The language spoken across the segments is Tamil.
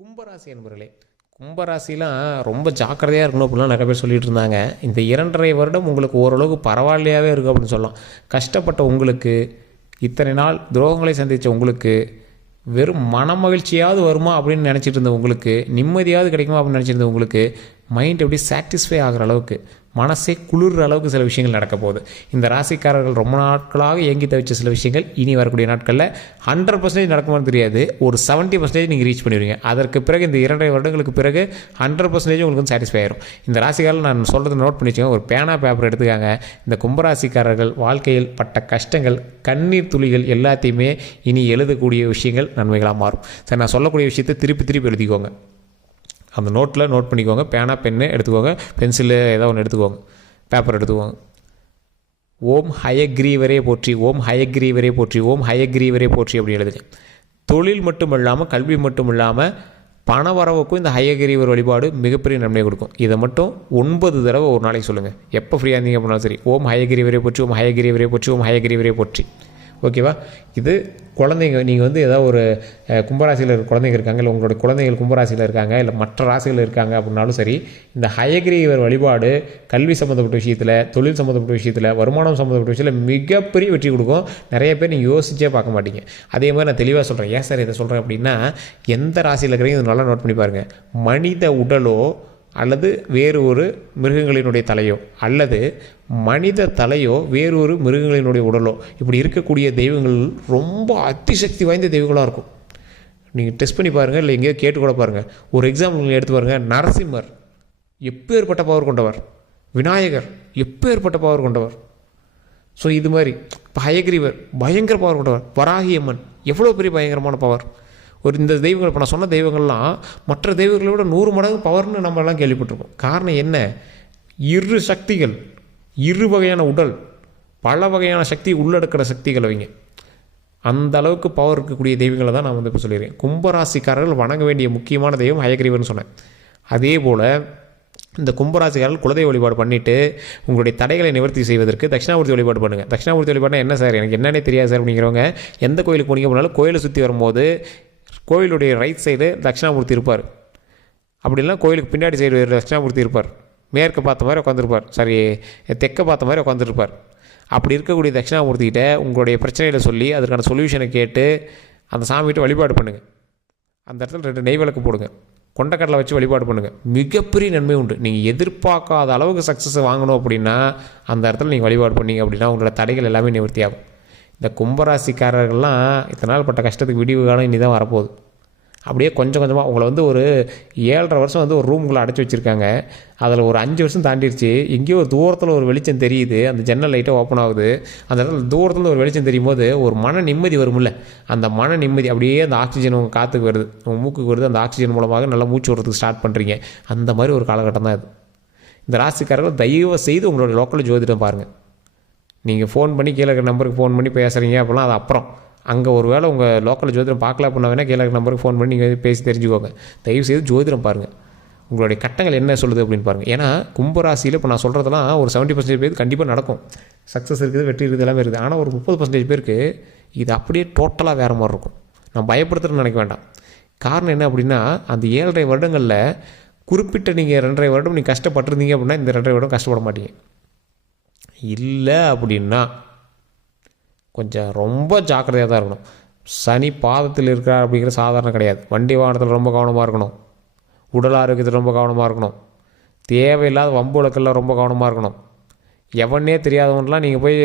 கும்பராசி என்பர்களே கும்பராசிலாம் ரொம்ப ஜாக்கிரதையாக இருக்கணும் அப்படிலாம் நிறைய பேர் சொல்லிட்டு இருந்தாங்க. இந்த இரண்டரை வருடம் உங்களுக்கு ஓரளவுக்கு பரவாயில்லையாகவே இருக்கும் அப்படின்னு சொல்லலாம். கஷ்டப்பட்ட உங்களுக்கு இத்தனை நாள் துரோகங்களை சந்தித்த உங்களுக்கு வெறும் மனமகிழ்ச்சியாவது வருமா அப்படின்னு நினச்சிட்டு இருந்த உங்களுக்கு நிம்மதியாவது கிடைக்குமா அப்படின்னு நினச்சிருந்த உங்களுக்கு மைண்ட் எப்படி சாட்டிஸ்ஃபை ஆகிற அளவுக்கு மனசே குளிர்ற அளவுக்கு சில விஷயங்கள் நடக்க போகுது இந்த ராசிக்காரர்கள் ரொம்ப நாட்களாக ஏங்கி தவிச்ச சில விஷயங்கள் இனி வரக்கூடிய நாட்களில் ஹண்ட்ரட் பர்சன்டேஜ் நடக்குமான்னு தெரியாது. ஒரு செவன்ட்டி பர்சன்டேஜ் நீங்கள் ரீச் பண்ணிடுவீங்க. அதற்கு பிறகு இந்த இரண்டரை வருடங்களுக்கு பிறகு ஹண்ட்ரட் பர்சன்டேஜ் உங்களுக்கு வந்து சாட்டிஸ்ஃபை ஆயிரும். இந்த ராசிக்காரர்கள் நான் சொல்கிறத நோட் பண்ணி ஒரு பேனா பேப்பர் எடுத்துக்காங்க. இந்த கும்பராசிக்காரர்கள் வாழ்க்கையில் பட்ட கஷ்டங்கள் கண்ணீர் துளிகள் எல்லாத்தையுமே இனி எழுதக்கூடிய விஷயங்கள் நன்மைகளாக மாறும். சரி நான் சொல்லக்கூடிய விஷயத்தை திருப்பி திருப்பி எழுதிக்கோங்க. அந்த நோட்டில் நோட் பண்ணிக்கோங்க. பேனா பென்னு எடுத்துக்கோங்க. பென்சிலு ஏதோ ஒன்று எடுத்துக்கோங்க. பேப்பர் எடுத்துக்கோங்க. ஓம் ஹயக்ரீவரே போற்றி ஓம் ஹயக்ரீவரே போற்றி ஓம் ஹயக்ரீவரே போற்றி அப்படி எழுதுங்க. தொழில் மட்டும் இல்லாமல் கல்வி மட்டும் இல்லாமல் பண வரவுக்கும் இந்த ஹயகிரிவர் வழிபாடு மிகப்பெரிய நன்மை கொடுக்கும். இதை மட்டும் ஒன்பது தடவை ஒரு நாளைக்கு சொல்லுங்கள் எப்போ ஃப்ரீயாக இருந்தீங்க அப்படின்னாலும் சரி. ஓம் ஹயகிரிவரே போற்றி ஓம் ஹயகிரிவரே போற்றி ஓம் ஹயகிரிவரே போற்றி. ஓகேவா? இது குழந்தைங்க நீங்கள் வந்து ஏதாவது ஒரு கும்பராசியில் இருக்க குழந்தைங்க இருக்காங்க இல்லை உங்களுடைய குழந்தைகள் கும்பராசியில் இருக்காங்க இல்லை மற்ற ராசிகள் இருக்காங்க அப்படின்னாலும் சரி இந்த ஹயகிரிவர் வழிபாடு கல்வி சம்மந்தப்பட்ட விஷயத்தில் தொழில் சம்மந்தப்பட்ட விஷயத்தில் வருமானம் சம்மந்தப்பட்ட விஷயத்தில் மிகப்பெரிய வெற்றி கொடுக்கும். நிறைய பேர் நீங்கள் யோசிச்சே பார்க்க மாட்டீங்க. அதே மாதிரி நான் தெளிவாக சொல்கிறேன் ஏன் சார் இதை சொல்கிறேன் அப்படின்னா எந்த ராசியில் இருக்கிறீங்க இது நல்லா நோட் பண்ணி பாருங்கள் மனித உடலோ அல்லது வேறு ஒரு மிருகங்களினுடைய தலையோ அல்லது மனித தலையோ வேறு ஒரு மிருகங்களினுடைய உடலோ இப்படி இருக்கக்கூடிய தெய்வங்கள் ரொம்ப அதிசக்தி வாய்ந்த தெய்வங்களாக இருக்கும். நீங்கள் டெஸ்ட் பண்ணி பாருங்கள் இல்லை எங்கேயோ கேட்டு கூட பாருங்கள் ஒரு எக்ஸாம்பிள் எடுத்து பாருங்கள் நரசிம்மர் எப்பேற்பட்ட பவர் கொண்டவர். விநாயகர் எப்பேற்பட்ட பவர் கொண்டவர். ஸோ இது மாதிரி இப்போ ஹயக்ரீவர் பயங்கர பவர் கொண்டவர். வராகி அம்மன் எவ்வளோ பெரிய பயங்கரமான பவர் ஒரு இந்த தெய்வங்கள் இப்போ நான் சொன்ன தெய்வங்கள்லாம் மற்ற தெய்வங்களை விட நூறு மடங்கு பவர்னு நம்ம எல்லாம் கேள்விப்பட்டிருக்கோம். காரணம் என்ன? இரு சக்திகள் இரு வகையான உடல் பல வகையான சக்தி உள்ளடக்கிற சக்திகள் அவங்க. அந்த அளவுக்கு பவர் இருக்கக்கூடிய தெய்வங்களை தான் நான் வந்து இப்போ சொல்லியிருக்கேன். கும்பராசிக்காரர்கள் வணங்க வேண்டிய முக்கியமான தெய்வம் ஹயக்ரீவன் சொன்னேன். அதே போல் இந்த கும்பராசிக்காரர்கள் குலதெய்வ வழிபாடு பண்ணிவிட்டு உங்களுடைய தடைகளை நிவர்த்தி செய்வதற்கு தட்சிணாமூர்த்தி வழிபாடு பண்ணுங்கள் தட்சிணாமூர்த்தி வழிபாடுனா என்ன சார்? எனக்கு என்னன்னே தெரியாது சார் அப்படிங்கிறவங்க எந்த கோயிலுக்கு போனீங்க அப்படின்னாலும் கோயிலை சுற்றி வரும்போது கோயிலுடைய ரைட் சைடு தட்சிணாமூர்த்தி இருப்பார். அப்படிலாம் கோயிலுக்கு பின்னாடி சைடு தட்சிணாமூர்த்தி இருப்பார். மேற்க பார்த்த மாதிரி உட்காந்துருப்பார் சாரி தெற்க பார்த்த மாதிரி உட்காந்துருப்பார் அப்படி இருக்கக்கூடிய தட்சிணாமூர்த்திகிட்ட உங்களுடைய பிரச்சனையில் சொல்லி அதற்கான சொல்யூஷனை கேட்டு அந்த சாமிகிட்ட வழிபாடு பண்ணுங்கள் அந்த இடத்துல ரெண்டு நெய் விளக்கு போடுங்க. கொண்டக்கடலை வச்சு வழிபாடு பண்ணுங்கள் மிகப்பெரிய நன்மை உண்டு. நீங்கள் எதிர்பார்க்காத அளவுக்கு சக்ஸஸ் வாங்கணும் அப்படின்னா அந்த இடத்துல நீங்கள் வழிபாடு பண்ணீங்க அப்படின்னா உங்களோட தடைகள் எல்லாமே நிவர்த்தி ஆகும். இந்த கும்பராசிக்காரர்கள்லாம் இத்தனை நாள் பட்ட கஷ்டத்துக்கு விடிவு காலம் இனி தான் வரப்போகுது. அப்படியே கொஞ்சம் கொஞ்சமாக உங்களை வந்து ஒரு ஏழரை வருஷம் வந்து ஒரு ரூமுக்குள்ளே அடைச்சி வச்சுருக்காங்க. அதில் ஒரு அஞ்சு வருஷம் தாண்டிடுச்சு எங்கேயோ ஒரு தூரத்தில் ஒரு வெளிச்சம் தெரியுது. அந்த ஜன்னல் லைட்டாக ஓப்பன் ஆகுது. அந்த இடத்துல தூரத்தில் ஒரு வெளிச்சம் தெரியும் போது ஒரு மன நிம்மதி வரும்ல. அந்த மன நிம்மதி அப்படியே அந்த ஆக்சிஜன் உங்கள் காற்றுக்கு வருது. உங்கள் மூக்குக்கு வருது. அந்த ஆக்சிஜன் மூலமாக நல்லா மூச்சு விடுறதுக்கு ஸ்டார்ட் பண்ணுறீங்க அந்த மாதிரி ஒரு காலகட்டம் தான் இது. இந்த ராசிக்காரர்கள் தயவு செய்து உங்களோட லோக்கல் ஜோதிடம் பாருங்கள் நீங்கள் ஃபோன் பண்ணி கீழே இருக்கிற நம்பருக்கு ஃபோன் பண்ணி பேசுகிறீங்க அப்படிலாம் அது அப்புறம். அங்கே ஒரு வேளை உங்கள் லோக்கல் ஜோதிடம் பார்க்கல அப்படின்னா வேணால் கீழே இருக்கிற நம்பருக்கு ஃபோன் பண்ணி நீங்கள் பேசி தெரிஞ்சுக்கோங்க. தயவு செய்து ஜோதிடம் பாருங்கள் உங்களுடைய கட்டங்கள் என்ன சொல்லுது அப்படின்னு பாருங்கள் ஏன்னா கும்பராசியில் இப்போ நான் சொல்கிறதெல்லாம் ஒரு செவன்ட்டி பர்சன்டேஜ் பேருக்கு கண்டிப்பாக நடக்கும். சக்ஸஸ் இருக்குது வெற்றி இருக்குது எல்லாமே இருக்குது. ஆனால் ஒரு முப்பது பர்சன்டேஜ் பேருக்கு இது அப்படியே டோட்டலாக வேறு மாதிரி இருக்கும். நான் பயப்படுத்துறேன்னு நினைக்க வேண்டாம். காரணம் என்ன அப்படின்னா அந்த ஏழரை வருடங்களில் குறிப்பிட்ட நீங்கள் ரெண்டரை வருடம் நீங்கள் கஷ்டப்பட்டிருந்தீங்க அப்படின்னா இந்த ரெண்டரை வருடம் கஷ்டப்பட மாட்டீங்க. இல்லை அப்படின்னா கொஞ்சம் ரொம்ப ஜாக்கிரதையாக தான் இருக்கணும். சனி பாதத்தில் இருக்கிறார் அப்படிங்கிற சாதாரணம் கிடையாது. வண்டி வாகனத்தில் ரொம்ப கவனமாக இருக்கணும். உடல் ஆரோக்கியத்தில் ரொம்ப கவனமாக இருக்கணும். தேவையில்லாத வம்பு வழக்கெல்லாம் ரொம்ப கவனமாக இருக்கணும். எவனே தெரியாதவன்லாம் நீங்கள் போய்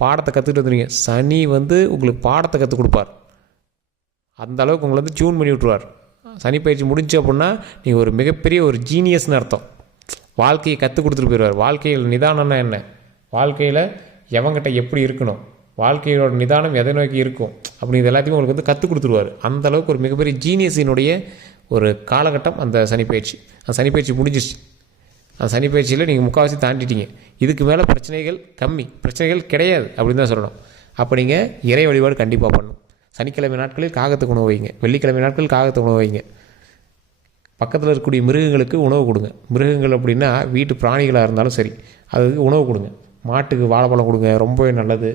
பாடத்தை கற்றுக்கிட்டு வந்துடுங்க சனி வந்து உங்களுக்கு பாடத்தை கற்றுக் கொடுப்பார். அந்த அளவுக்கு உங்களை வந்து டியூன் பண்ணி விட்ருவார் சனி பயிற்சி முடிஞ்சு அப்படின்னா நீங்கள் ஒரு மிகப்பெரிய ஒரு ஜீனியஸ்னு அர்த்தம். வாழ்க்கையை கற்றுக் கொடுத்துட்டு போயிடுவார். வாழ்க்கையில் நிதானம்னா என்ன? வாழ்க்கையில் எவங்கிட்ட எப்படி இருக்கணும்? வாழ்க்கையோட நிதானம் எதை நோக்கி இருக்கும்? அப்படிங்கிறது எல்லாத்தையும் உங்களுக்கு வந்து கற்றுக் கொடுத்துருவார். அந்த அளவுக்கு ஒரு மிகப்பெரிய ஜீனியஸினுடைய ஒரு காலகட்டம் அந்த சனிப்பயிற்சி அந்த சனிப்பயிற்சி முடிஞ்சிருச்சு. அந்த சனிப்பயிற்சியில் நீங்கள் முக்கால்வாசி தாண்டிட்டீங்க. இதுக்கு மேலே பிரச்சனைகள் கம்மி. பிரச்சனைகள் கிடையாது அப்படின்னு தான் சொல்லணும். அப்போ நீங்கள் இறை வழிபாடு கண்டிப்பாக பண்ணணும். சனிக்கிழமை நாட்களில் காகத்துக்கு உணவு வைங்க. வெள்ளிக்கிழமை நாட்களில் காகத்துக்கு உணவு வைங்க. பக்கத்தில் இருக்கக்கூடிய மிருகங்களுக்கு உணவு கொடுங்க. மிருகங்கள் அப்படின்னா வீட்டு பிராணிகளாக இருந்தாலும் சரி அதுக்கு உணவு கொடுங்க. மாட்டுக்கு வாழைப்பழம் கொடுங்க ரொம்பவே நல்லது.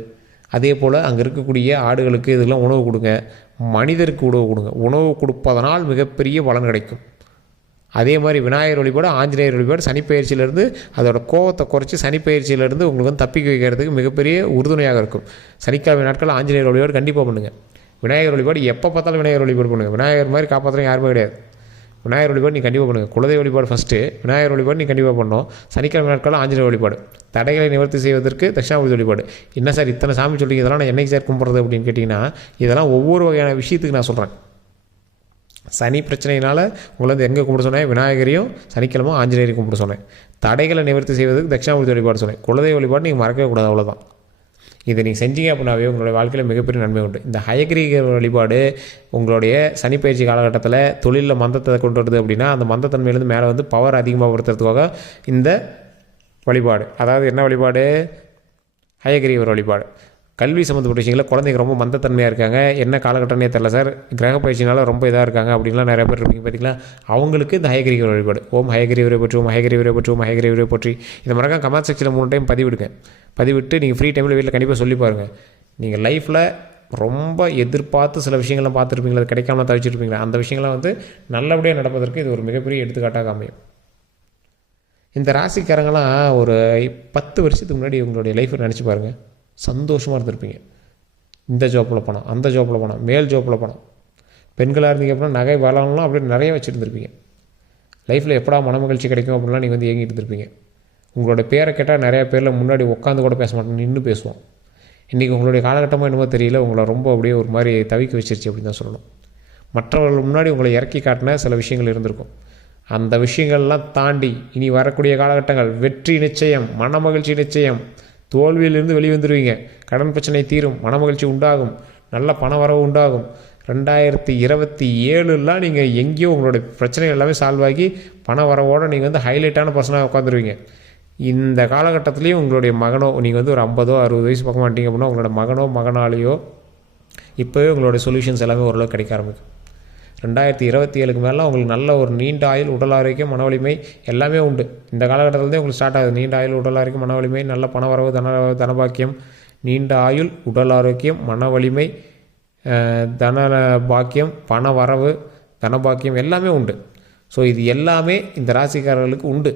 அதே போல் அங்கே இருக்கக்கூடிய ஆடுகளுக்கு இதெல்லாம் உணவு கொடுங்க. மனிதருக்கு உணவு கொடுங்க. உணவு கொடுப்பதனால் மிகப்பெரிய பலன் கிடைக்கும். அதே மாதிரி விநாயகர் வழிபாடு ஆஞ்சநேயர் வழிபாடு சனிப்பயிற்சியிலேருந்து அதோட கோவத்தை குறைச்சி சனிப்பயிற்சியிலேருந்து உங்களுக்கு வந்து தப்பிக்க வைக்கிறதுக்கு மிகப்பெரிய உறுதுணையாக இருக்கும். சனிக்கிழமை நாட்கள் ஆஞ்சநேயர் வழிபாடு கண்டிப்பாக பண்ணுங்கள் விநாயகர் வழிபாடு எப்போ பார்த்தாலும் விநாயகர் வழிபாடு பண்ணுங்கள் விநாயகர் மாதிரி காப்பாற்றுறது யாருமே கிடையாது. விநாயகர் வழிபாடு நீ கண்டிப்பாக பண்ணுங்கள் குலதெய்வ வழிபாடு ஃபஸ்ட்டு விநாயகர் வழிபாடு நீ கண்டிப்பாக பண்ணணும். சனிக்கிழமை நாட்களில் ஆஞ்சநேயர் வழிபாடு. தடைகளை நிவர்த்தி செய்வதற்கு தட்சிணாமூர்த்தி வழிபாடு. என்ன சார் இத்தனை சாமி சொல்லிங்க இதெல்லாம் நான் என்னைக்கு சார் கும்பிட்றது அப்படின்னு கேட்டிங்கன்னா இதெல்லாம் ஒவ்வொரு வகையான விஷயத்துக்கு நான் சொல்கிறேன் சனி பிரச்சனையினால் உங்களை வந்து எங்கே கும்பிட சொன்னேன்? விநாயகரையும் சனிக்கிழமை ஆஞ்சநேயரையும் கும்பிட சொன்னேன். தடைகளை நிவர்த்தி செய்வதற்கு தட்சிணாமூர்த்தி வழிபாடு சொன்னேன். குலதெய்வ வழிபாடு நீங்கள் மறக்கவே கூடாது அவ்வளோதான் இதை நீங்கள் செஞ்சீங்க அப்படின்னாவே உங்களுடைய வாழ்க்கையில் மிகப்பெரிய நன்மை உண்டு. இந்த ஹயக்ரீக வழிபாடு உங்களுடைய சனிப்பயிற்சி காலகட்டத்தில் தொழிலில் மந்தத்தை கொண்டு வருது அப்படின்னா அந்த மந்தத்தன்மையிலேருந்து மேலே வந்து பவர் அதிகமாக படுத்துறதுக்காக இந்த வழிபாடு. அதாவது என்ன வழிபாடு? ஹயகிரீவர் வழிபாடு. கல்வி சம்மந்தப்பட்ட விஷயங்களில் குழந்தைங்க ரொம்ப மந்தத்தன்மையாக இருக்காங்க. என்ன காலகட்டம்னே தெரில சார். கிரக பயிற்சினால ரொம்ப இதாக இருக்காங்க அப்படின்லாம் நிறைய பேர் இருப்பீங்க பார்த்தீங்களா அவங்களுக்கு இந்த ஹயகிரிவர் வழிபாடு. ஓம் ஹயகிரிவரை பற்றி ஓம் ஹயகிரிவரை பற்றி ஓம் ஹயகிரிவரை பற்றி. இந்த மறக்காம கமெண்ட் செக்ஷனில் மூணு டைம் பதிவிடுங்க. பதிவிட்டு நீங்கள் ஃப்ரீ டைமில் வீட்டில் கண்டிப்பாக சொல்லி பாருங்கள் நீங்கள் லைஃப்பில் ரொம்ப எதிர்பார்த்து சில விஷயங்கள்லாம் பார்த்துருப்பீங்களா? அது கிடைக்காம தவிச்சிருப்பீங்களா அந்த விஷயங்கள்லாம் வந்து நல்லபடியாக நடப்பதற்கு இது ஒரு மிகப்பெரிய எடுத்துக்காட்டாக அமையும். இந்த ராசிக்காரங்களாம் ஒரு பத்து வருஷத்துக்கு முன்னாடி உங்களுடைய லைஃப்பை நினச்சி பாருங்கள் சந்தோஷமாக இருந்திருப்பீங்க. இந்த ஜாப்பில் போனோம் அந்த ஜாப்பில் போனோம் மேல் ஜாப்பில் போனோம் பெண்களாக இருந்தீங்க அப்படின்னா நகை வளம்லாம் அப்படியே நிறைய வச்சுருந்துருப்பீங்க. லைஃப்பில் எப்படா மனமகிழ்ச்சி கிடைக்கும் அப்படின்லாம் நீங்கள் வந்து ஏங்கிட்டு இருந்திருப்பீங்க. உங்களோட பேரை கேட்டால் நிறையா பேரில் முன்னாடி உட்காந்து கூட பேச மாட்டோம் நின்று பேசுவோம். இன்றைக்கி உங்களுடைய காலகட்டமாக என்னமோ தெரியல உங்களை ரொம்ப அப்படியே ஒரு மாதிரி தவிக்க வச்சிருச்சு அப்படின்னு தான் சொல்லணும். மற்றவர்கள் முன்னாடி உங்களை இறக்கி காட்டின சில விஷயங்கள் இருந்திருக்கும். அந்த விஷயங்கள்லாம் தாண்டி இனி வரக்கூடிய காலகட்டங்கள் வெற்றி நிச்சயம் மனமகிழ்ச்சி நிச்சயம் தோல்வியிலிருந்து வெளிவந்துடுவீங்க கடன் பிரச்சனை தீரும் மனமகிழ்ச்சி உண்டாகும் நல்ல பண வரவு உண்டாகும். ரெண்டாயிரத்தி இருபத்தி ஏழுலாம் நீங்கள் எங்கேயோ உங்களோட பிரச்சனைகள் எல்லாமே சால்வ் ஆகி பண வரவோடு நீங்கள் வந்து ஹைலைட்டான பர்சனாக உட்காந்துருவீங்க இந்த காலகட்டத்துலேயும் உங்களுடைய மகனோ நீங்கள் வந்து ஒரு ஐம்பதோ அறுபது வயசு பக்கம் மாட்டீங்க அப்படின்னா உங்களோட மகனோ மகனாலேயோ இப்போவே உங்களுடைய சொல்யூஷன்ஸ் எல்லாமே ஓரளவுக்கு கிடைக்க ஆரம்பிக்கும். ரெண்டாயிரத்தி இருபத்தி ஏழுக்கு மேலே உங்களுக்கு நல்ல ஒரு நீண்ட ஆயுள் உடல் ஆரோக்கியம் மன வலிமை எல்லாமே உண்டு. இந்த காலகட்டத்தில் உங்களுக்கு ஸ்டார்ட் ஆகுது. நீண்ட ஆயுள் உடல் ஆரோக்கியம் மன வலிமை நல்ல பணவரவு தன தனபாக்கியம். நீண்ட ஆயுள் உடல் ஆரோக்கியம் மன வலிமை தன பாக்கியம் பண வரவு தனபாக்கியம் எல்லாமே உண்டு. ஸோ இது எல்லாமே இந்த ராசிக்காரர்களுக்கு உண்டு.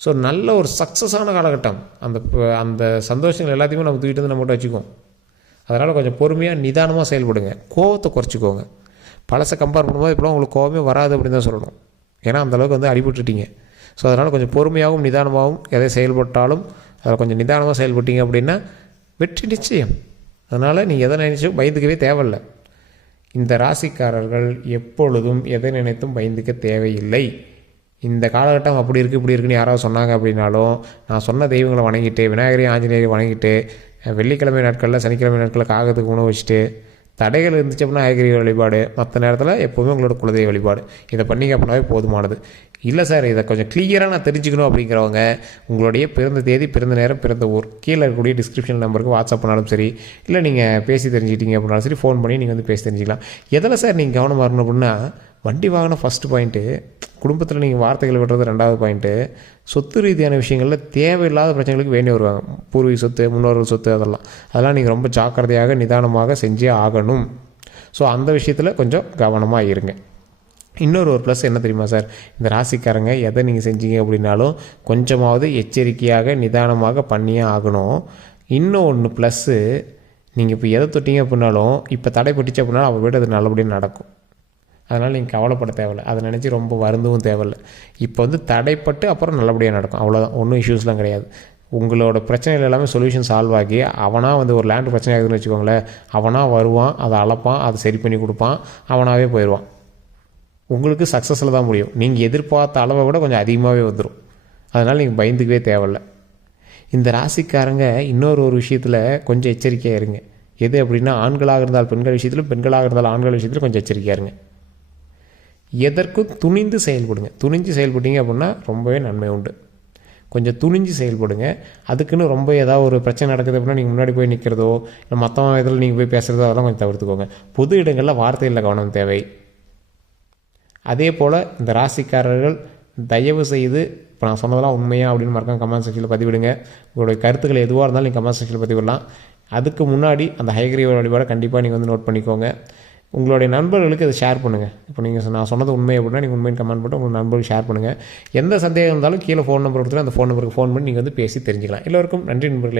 ஸோ நல்ல ஒரு சக்ஸஸான காலகட்டம். அந்த அந்த சந்தோஷங்கள் எல்லாத்தையுமே நம்ம தூக்கிட்டு வந்து நம்மகிட்ட வச்சுக்குவோம். அதனால் கொஞ்சம் பொறுமையாக நிதானமாக செயல்படுங்க. கோவத்தை குறைச்சிக்கோங்க. பழசை கம்பேர் பண்ணும்போது இப்போலாம் உங்களுக்கு கோவமே வராது அப்படின்னு தான் சொல்லணும். ஏன்னா அந்தளவுக்கு வந்து அடிபட்டுட்டீங்க. ஸோ அதனால் கொஞ்சம் பொறுமையாகவும் நிதானமாகவும் எதை செயல்பட்டாலும் அதில் கொஞ்சம் நிதானமாக செயல்பட்டீங்க அப்படின்னா வெற்றி நிச்சயம். அதனால் நீங்கள் எதை நினைச்சும் பயந்துக்கவே தேவையில்லை. இந்த ராசிக்காரர்கள் எப்பொழுதும் எதை நினைத்தும் பயந்துக்க தேவையில்லை. இந்த காலகட்டம் அப்படி இருக்குது இப்படி இருக்குன்னு யாராவது சொன்னாங்க அப்படின்னாலும் நான் சொன்ன தெய்வங்களை வணங்கிட்டு விநாயகரையும் ஆஞ்சநேயரையும் வணங்கிட்டு வெள்ளிக்கிழமை நாட்களில் சனிக்கிழமை நாட்களில் காகத்துக்கு உணவு வச்சுட்டு தடைகள் இருந்துச்சு அப்படின்னா ஆயகிரி வழிபாடு. மற்ற நேரத்தில் எப்போவுமே உங்களோட குலதெய்வ வழிபாடு. இதை பண்ணிங்க அப்படின்னாவே போதுமானது. இல்லை சார் இதை கொஞ்சம் கிளியராக நான் தெரிஞ்சுக்கணும் அப்படிங்கிறவங்க உங்களுடைய பிறந்த தேதி பிறந்த நேரம் பிறந்த ஊர் கீழே இருக்கக்கூடிய டிஸ்கிரிப்ஷன் நம்பருக்கு வாட்ஸ்அப் பண்ணாலும் சரி இல்லை நீங்கள் பேசி தெரிஞ்சுக்கிட்டீங்க அப்படின்னாலும் சரி ஃபோன் பண்ணி நீங்கள் வந்து பேசி தெரிஞ்சுக்கலாம். எதில் சார் நீங்கள் கவனமாக இருக்கணும் அப்படின்னா வண்டி வாங்கின ஃபஸ்ட்டு பாயிண்ட்டு குடும்பத்தில் நீங்கள் வார்த்தைகள் விடுறது ரெண்டாவது பாயிண்ட்டு சொத்து ரீதியான விஷயங்களில் தேவையில்லாத பிரச்சனைகளுக்கு வேண்டி வருவாங்க. பூர்வீக சொத்து முன்னோர்கள் சொத்து அதெல்லாம். அதெல்லாம் நீங்கள் ரொம்ப ஜாக்கிரதையாக நிதானமாக செஞ்சே ஆகணும். ஸோ அந்த விஷயத்தில் கொஞ்சம் கவனமாக இருங்க. இன்னொரு ஒரு ப்ளஸ் என்ன தெரியுமா சார் இந்த ராசிக்காரங்க எதை நீங்கள் செஞ்சீங்க அப்படின்னாலும் கொஞ்சமாவது எச்சரிக்கையாக நிதானமாக பண்ணியே ஆகணும். இன்னும் ஒன்று ப்ளஸ்ஸு நீங்கள் இப்போ எதை தொட்டீங்க அப்படின்னாலும் இப்போ தடைப்பட்டுச்சு அப்படின்னாலும் அவள் வீடு அது நல்லபடியாக நடக்கும். அதனால் நீங்கள் கவலைப்பட தேவையில்ல. அதை நினச்சி ரொம்ப வருந்தவும் தேவையில்ல. இப்போ வந்து தடைப்பட்டு அப்புறம் நல்லபடியாக நடக்கும். அவ்வளோதான் ஒன்றும் இஷ்யூஸ்லாம் கிடையாது. உங்களோட பிரச்சனைகள் எல்லாமே சொல்யூஷன் சால்வ் ஆகி அவனாக வந்து ஒரு லேண்ட் பிரச்சனை ஆகுதுன்னு வச்சுக்கோங்களேன். அவனாக வருவான் அதை அளப்பான் அதை சரி பண்ணி கொடுப்பான் அவனாகவே போயிடுவான். உங்களுக்கு சக்ஸஸில் தான் முடியும். நீங்கள் எதிர்பார்த்த அளவை விட கொஞ்சம் அதிகமாகவே வந்துடும் அதனால் நீங்கள் பயந்துக்கவே தேவையில்லை. இந்த ராசிக்காரங்க இன்னொரு ஒரு விஷயத்தில் கொஞ்சம் எச்சரிக்கையாக இருங்க. எது அப்படின்னா ஆண்களாக இருந்தால் பெண்கள் விஷயத்திலும் பெண்களாக இருந்தால் ஆண்கள் விஷயத்திலும் கொஞ்சம் எச்சரிக்கையாக இருங்க. எதற்கும் துணிந்து செயல்படுங்க. துணிஞ்சு செயல்பட்டீங்க அப்படின்னா ரொம்பவே நன்மை உண்டு. கொஞ்சம் துணிஞ்சு செயல்படுங்க. அதுக்குன்னு ரொம்ப ஏதாவது ஒரு பிரச்சனை நடக்குது அப்படின்னா நீங்கள் முன்னாடி போய் நிற்கிறதோ இல்லை மற்றவங்க இதில் நீங்கள் போய் பேசுகிறதோ அதெல்லாம் கொஞ்சம் தவிர்த்துக்கோங்க. பொது இடங்களில் வார்த்தைகளில் கவனம் தேவை. அதே போல் இந்த ராசிக்காரர்கள் தயவு செய்து இப்போ நான் சொன்னதெல்லாம் உண்மையா அப்படின்னு மறக்காம கமெண்ட் செக்ஷனில் பதிவிடுங்க. உங்களுடைய கருத்துக்கள் எதுவாக இருந்தாலும் நீங்கள் கமெண்ட் செக்ஷனில் பதிவிடலாம். அதுக்கு முன்னாடி அந்த ஹைகிரீவ வழிபாடை கண்டிப்பாக நீங்கள் வந்து நோட் பண்ணிக்கோங்க. உங்களுடைய நண்பர்களுக்கு அதை ஷேர் பண்ணுங்கள் இப்போ நீங்கள் நான் சொன்னது உண்மை அப்படின்னா நீங்கள் உண்மையை கமெண்ட் பண்ணி உங்கள் நண்பர்களுக்கு ஷேர் பண்ணுங்கள் எந்த சந்தேகம் இருந்தாலும் கீழே ஃபோன் நம்பர் கொடுத்துட்டு அந்த ஃபோன் நம்பருக்கு ஃபோன் பண்ணி நீங்கள் வந்து பேசி தெரிஞ்சுக்கலாம். எல்லோருக்கும் நன்றி நண்பர்களே.